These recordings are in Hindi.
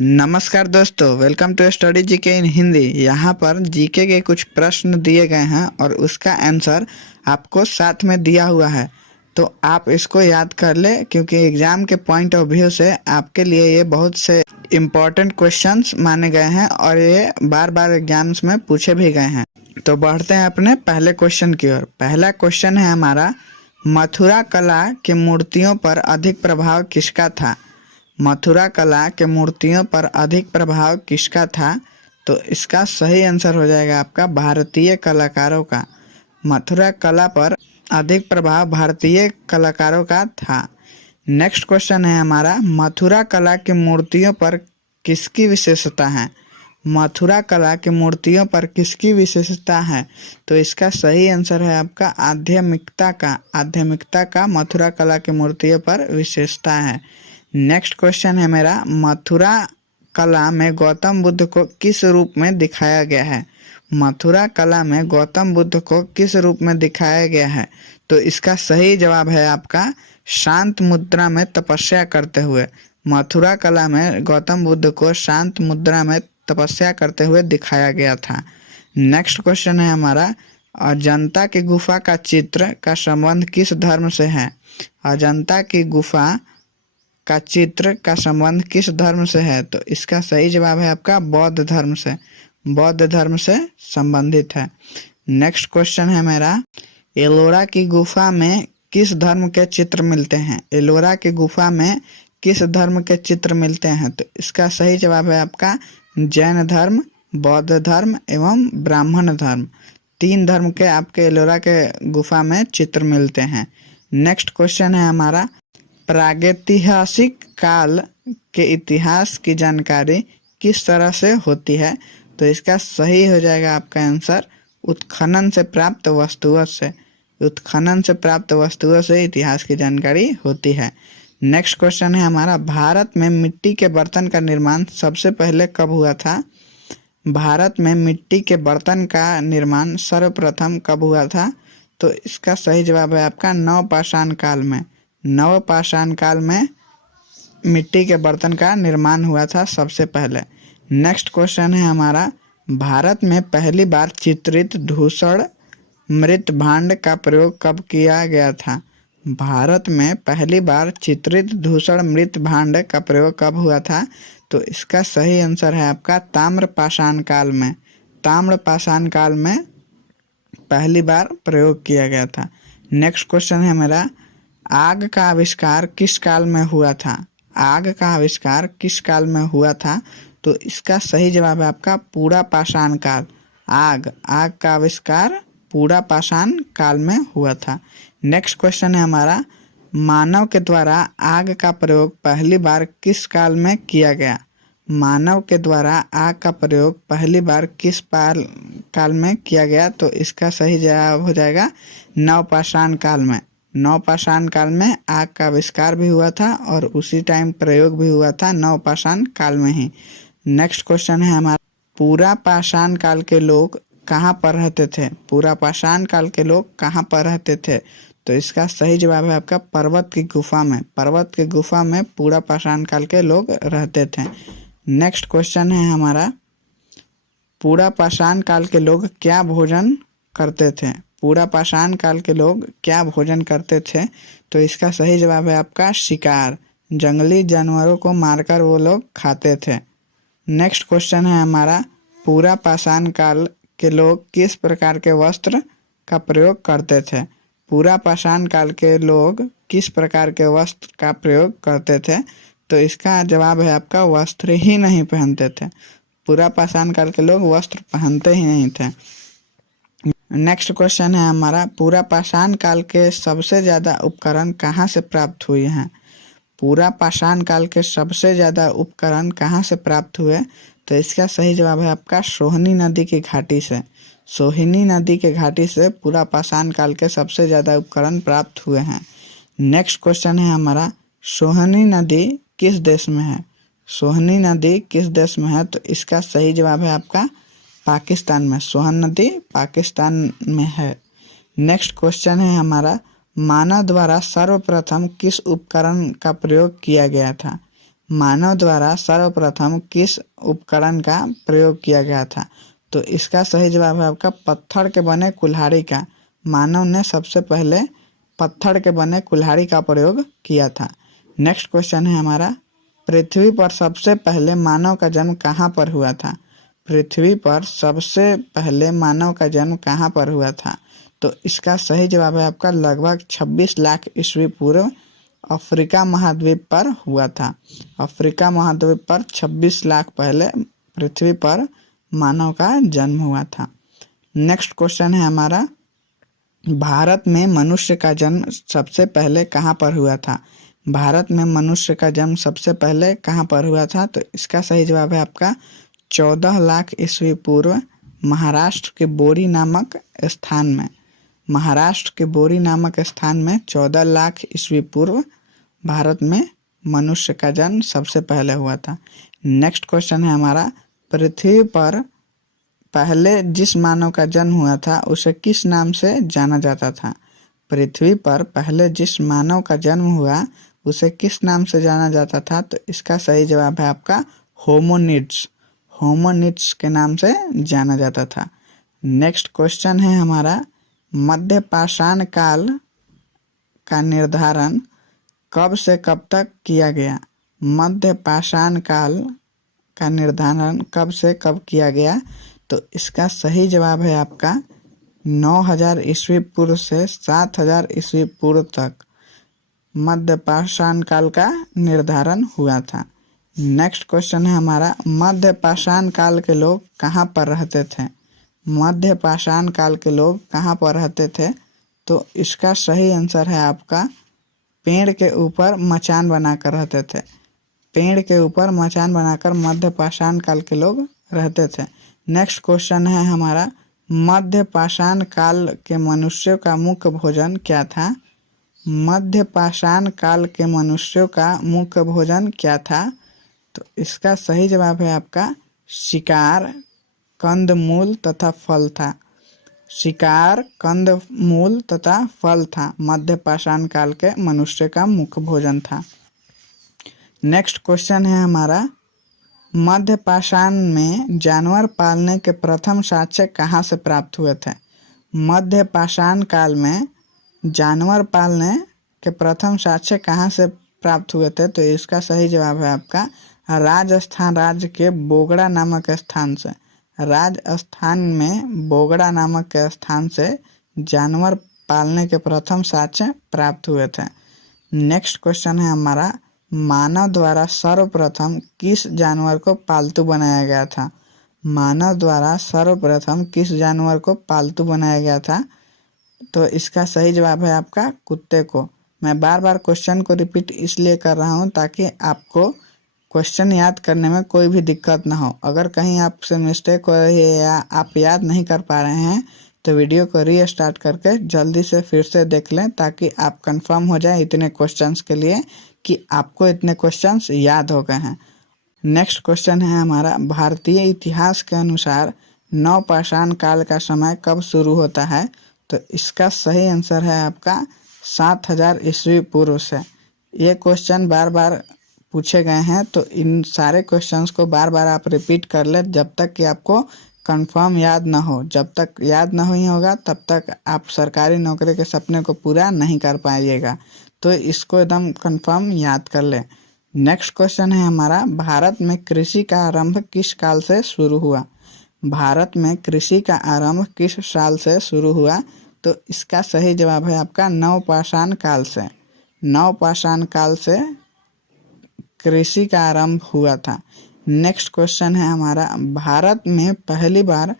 नमस्कार दोस्तों, वेलकम टू स्टडी जीके इन हिंदी। यहाँ पर जीके के कुछ प्रश्न दिए गए हैं और उसका आंसर आपको साथ में दिया हुआ है, तो आप इसको याद कर ले क्योंकि एग्ज़ाम के पॉइंट ऑफ व्यू से आपके लिए ये बहुत से इम्पॉर्टेंट क्वेश्चंस माने गए हैं और ये बार बार एग्जाम्स में पूछे भी गए हैं। तो बढ़ते हैं अपने पहले क्वेश्चन की ओर। पहला क्वेश्चन है हमारा, मथुरा कला की मूर्तियों पर अधिक प्रभाव किसका था? मथुरा कला के मूर्तियों पर अधिक प्रभाव किसका था? तो इसका सही आंसर हो जाएगा आपका भारतीय कलाकारों का। मथुरा कला पर अधिक प्रभाव भारतीय कलाकारों का था। नेक्स्ट क्वेश्चन है हमारा, मथुरा कला की मूर्तियों पर किसकी विशेषता है? मथुरा कला की मूर्तियों पर किसकी विशेषता है? तो इसका सही आंसर है आपका आध्यात्मिकता का। आध्यात्मिकता का मथुरा कला की मूर्तियों पर विशेषता है। नेक्स्ट क्वेश्चन है मेरा, मथुरा कला में गौतम बुद्ध को किस रूप में दिखाया गया है? मथुरा कला में गौतम बुद्ध को किस रूप में दिखाया गया है? तो इसका सही जवाब है आपका शांत मुद्रा में तपस्या करते हुए। मथुरा कला में गौतम बुद्ध को शांत मुद्रा में तपस्या करते हुए दिखाया गया था। नेक्स्ट क्वेश्चन है हमारा, अजंता की गुफा का चित्र का संबंध किस धर्म से है? अजंता की गुफा का चित्र का संबंध किस धर्म से है? तो इसका सही जवाब है आपका बौद्ध धर्म से। बौद्ध धर्म से संबंधित है। नेक्स्ट क्वेश्चन है मेरा, एलोरा की गुफा में किस धर्म के चित्र मिलते हैं? एलोरा की गुफा में किस धर्म के चित्र मिलते हैं? तो इसका सही जवाब है आपका जैन धर्म, बौद्ध धर्म एवं ब्राह्मण धर्म। 3 धर्म के आपके एलोरा के गुफा में चित्र मिलते हैं। नेक्स्ट क्वेश्चन है हमारा, प्रागैतिहासिक काल के इतिहास की जानकारी किस तरह से होती है? तो इसका सही हो जाएगा आपका आंसर उत्खनन से प्राप्त वस्तुओं से। उत्खनन से प्राप्त वस्तुओं से इतिहास की जानकारी होती है। नेक्स्ट क्वेश्चन है हमारा, भारत में मिट्टी के बर्तन का निर्माण सबसे पहले कब हुआ था? भारत में मिट्टी के बर्तन का निर्माण सर्वप्रथम कब हुआ था? तो इसका सही जवाब है आपका नवपाषाण काल में। नवपाषाण काल में मिट्टी के बर्तन का निर्माण हुआ था सबसे पहले। नेक्स्ट क्वेश्चन है हमारा, भारत में पहली बार चित्रित धूसर मृत भांड का प्रयोग कब किया गया था? भारत में पहली बार चित्रित धूसर मृत भांड का प्रयोग कब हुआ था? तो इसका सही आंसर है आपका ताम्रपाषाण काल में। ताम्रपाषाण काल में पहली बार प्रयोग किया गया था। नेक्स्ट क्वेश्चन है मेरा, आग का आविष्कार किस काल में हुआ था? आग का आविष्कार किस काल में हुआ था? तो इसका सही जवाब है आपका पूरा पाषाण काल। आग का आविष्कार पूरा पाषाण काल में हुआ था। नेक्स्ट क्वेश्चन है हमारा, मानव के द्वारा आग का प्रयोग पहली बार किस काल में किया गया? मानव के द्वारा आग का प्रयोग पहली बार किस काल में किया गया? तो इसका सही जवाब हो जाएगा नवपाषाण काल में। नवपाषाण काल में आग का आविष्कार भी हुआ था और उसी टाइम प्रयोग भी हुआ था नवपाषाण काल में ही। नेक्स्ट क्वेश्चन है हमारा, पूरा पाषाण काल के लोग कहाँ पर रहते थे? पूरा पाषाण काल के लोग कहाँ पर रहते थे? तो इसका सही जवाब है आपका पर्वत की गुफा में। पर्वत की गुफा में पूरा पाषाण काल के लोग रहते थे। नेक्स्ट क्वेश्चन है हमारा, पूरा पाषाण काल के लोग क्या भोजन करते थे? पूरा पाषाण काल के लोग क्या भोजन करते थे? तो इसका सही जवाब है आपका शिकार। जंगली जानवरों को मारकर वो लोग खाते थे। नेक्स्ट क्वेश्चन है हमारा, पूरा पाषाण काल के लोग किस प्रकार के वस्त्र का प्रयोग करते थे? पूरा पाषाण काल के लोग किस प्रकार के वस्त्र का प्रयोग करते थे? तो इसका जवाब है आपका वस्त्र ही नहीं पहनते थे। पूरा पाषाण काल के लोग वस्त्र पहनते ही नहीं थे। नेक्स्ट क्वेश्चन है हमारा, पूरा पाषाण काल के सबसे ज़्यादा उपकरण कहाँ से प्राप्त हुए हैं? पूरा पाषाण काल के सबसे ज़्यादा उपकरण कहाँ से प्राप्त हुए? तो इसका सही जवाब है आपका सोहनी नदी की घाटी से। सोहिनी नदी के घाटी से पूरा पाषाण काल के सबसे ज़्यादा उपकरण प्राप्त हुए हैं। नेक्स्ट क्वेश्चन है हमारा, सोहनी नदी किस देश में है? सोहनी नदी किस देश में है? तो इसका सही जवाब है आपका पाकिस्तान में। सोहन नदी पाकिस्तान में है। नेक्स्ट क्वेश्चन है हमारा, मानव द्वारा सर्वप्रथम किस उपकरण का प्रयोग किया गया था? मानव द्वारा सर्वप्रथम किस उपकरण का प्रयोग किया गया था? तो इसका सही जवाब है आपका पत्थर के बने कुल्हाड़ी का। मानव ने सबसे पहले पत्थर के बने कुल्हाड़ी का प्रयोग किया था। नेक्स्ट क्वेश्चन है हमारा, पृथ्वी पर सबसे पहले मानव का जन्म कहाँ पर हुआ था? पृथ्वी पर सबसे पहले मानव का जन्म कहाँ पर हुआ था? तो इसका सही जवाब है आपका लगभग 26 लाख ईस्वी पूर्व अफ्रीका महाद्वीप पर हुआ था। अफ्रीका महाद्वीप पर 26 लाख पहले पृथ्वी पर मानव का जन्म हुआ था। नेक्स्ट क्वेश्चन है हमारा, भारत में मनुष्य का जन्म सबसे पहले कहाँ पर हुआ था? भारत में मनुष्य का जन्म सबसे पहले कहाँ पर हुआ था? तो इसका सही जवाब है आपका 14 लाख ईस्वी पूर्व महाराष्ट्र के बोरी नामक स्थान में। महाराष्ट्र के बोरी नामक स्थान में 14 लाख ईस्वी पूर्व भारत में मनुष्य का जन्म सबसे पहले हुआ था। नेक्स्ट क्वेश्चन है हमारा, पृथ्वी पर पहले जिस मानव का जन्म हुआ था उसे किस नाम से जाना जाता था? पृथ्वी पर पहले जिस मानव का जन्म हुआ उसे किस नाम से जाना जाता था? तो इसका सही जवाब है आपका होमोनिड्स। होमोनिड्स के नाम से जाना जाता था। नेक्स्ट क्वेश्चन है हमारा, मध्य पाषाण काल का निर्धारण कब से कब तक किया गया? मध्य पाषाण काल का निर्धारण कब से कब किया गया? तो इसका सही जवाब है आपका 9000 ईस्वी पूर्व से 7000 ईस्वी पूर्व तक मध्य पाषाण काल का निर्धारण हुआ था। नेक्स्ट क्वेश्चन है हमारा, मध्य पाषाण काल के लोग कहाँ पर रहते थे? मध्य पाषाण काल के लोग कहाँ पर रहते थे? तो इसका सही आंसर है आपका पेड़ के ऊपर मचान बनाकर रहते थे। पेड़ के ऊपर मचान बनाकर मध्य पाषाण काल के लोग रहते थे। नेक्स्ट क्वेश्चन है हमारा, मध्य पाषाण काल के मनुष्यों का मुख्य भोजन क्या था? मध्य पाषाण काल के मनुष्यों का मुख्य भोजन क्या था? तो इसका सही जवाब है आपका शिकार, कंदमूल तथा फल था। शिकार, कंदमूल तथा फल था मध्य पाषाण काल के मनुष्य का मुख्य भोजन था। नेक्स्ट क्वेश्चन है हमारा, मध्य पाषाण में जानवर पालने के प्रथम साक्ष्य कहाँ से प्राप्त हुए थे? मध्य पाषाण काल में जानवर पालने के प्रथम साक्ष्य कहाँ से प्राप्त हुए थे? तो इसका सही जवाब है आपका राजस्थान राज्य के बोगड़ा नामक स्थान से। राजस्थान में बोगड़ा नामक स्थान से जानवर पालने के प्रथम साक्ष्य प्राप्त हुए थे। नेक्स्ट क्वेश्चन है हमारा, मानव द्वारा सर्वप्रथम किस जानवर को पालतू बनाया गया था? मानव द्वारा सर्वप्रथम किस जानवर को पालतू बनाया गया था? तो इसका सही जवाब है आपका कुत्ते को। मैं बार बार क्वेश्चन को रिपीट इसलिए कर रहा हूँ ताकि आपको क्वेश्चन याद करने में कोई भी दिक्कत ना हो। अगर कहीं आपसे मिस्टेक हो रही है या आप याद नहीं कर पा रहे हैं तो वीडियो को रीस्टार्ट करके जल्दी से फिर से देख लें ताकि आप कंफर्म हो जाए इतने क्वेश्चंस के लिए कि आपको इतने क्वेश्चंस याद हो गए हैं। नेक्स्ट क्वेश्चन है हमारा, भारतीय इतिहास के अनुसार नवपाषाण काल का समय कब शुरू होता है? तो इसका सही आंसर है आपका 7000 ईस्वी पूर्व से। ये क्वेश्चन बार बार पूछे गए हैं तो इन सारे क्वेश्चंस को बार बार आप रिपीट कर ले जब तक कि आपको कंफर्म याद ना हो। जब तक याद ना ही होगा तब तक आप सरकारी नौकरी के सपने को पूरा नहीं कर पाइएगा। तो इसको एकदम कंफर्म याद कर ले। नेक्स्ट क्वेश्चन है हमारा, भारत में कृषि का आरंभ किस काल से शुरू हुआ? भारत में कृषि का आरंभ किस साल से शुरू हुआ? तो इसका सही जवाब है आपका नवपाषाण काल से। नवपाषाण काल से कृषि का आरंभ हुआ था। नेक्स्ट क्वेश्चन है हमारा, भारत में पहली बार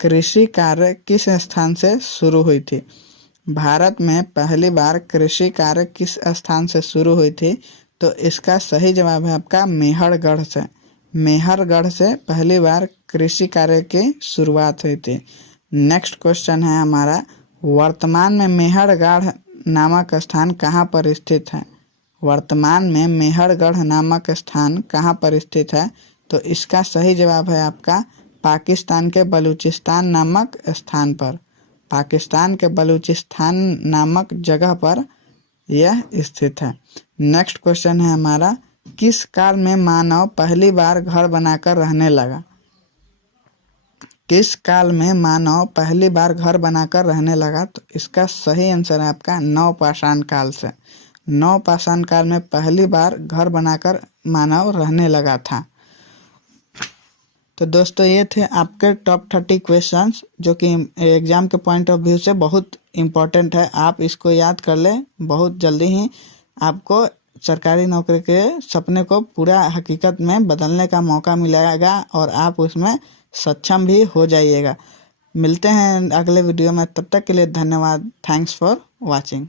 कृषि कार्य किस स्थान से शुरू हुई थी? भारत में पहली बार कृषि कार्य किस स्थान से शुरू हुई थी? तो इसका सही जवाब है आपका मेहरगढ़ से। मेहरगढ़ से पहली बार कृषि कार्य की शुरुआत हुई थी। नेक्स्ट क्वेश्चन है हमारा, वर्तमान में मेहरगढ़ नामक स्थान कहाँ पर स्थित है? वर्तमान में मेहरगढ़ नामक स्थान कहाँ पर स्थित है? तो इसका सही जवाब है आपका पाकिस्तान के बलूचिस्तान नामक स्थान पर। पाकिस्तान के बलूचिस्तान नामक जगह पर यह स्थित है। नेक्स्ट क्वेश्चन है हमारा, किस काल में मानव पहली बार घर बनाकर रहने लगा? किस काल में मानव पहली बार घर बनाकर रहने लगा? तो इसका सही आंसर है आपका नवपाषाण काल से। नवपाषाण काल में पहली बार घर बनाकर मानव रहने लगा था। तो दोस्तों ये थे आपके टॉप 30 क्वेश्चंस जो कि एग्जाम के पॉइंट ऑफ व्यू से बहुत इम्पोर्टेंट है। आप इसको याद कर लें, बहुत जल्दी ही आपको सरकारी नौकरी के सपने को पूरा हकीकत में बदलने का मौका मिलेगा और आप उसमें सक्षम भी हो जाइएगा। मिलते हैं अगले वीडियो में, तब तक के लिए धन्यवाद। Thanks for watching.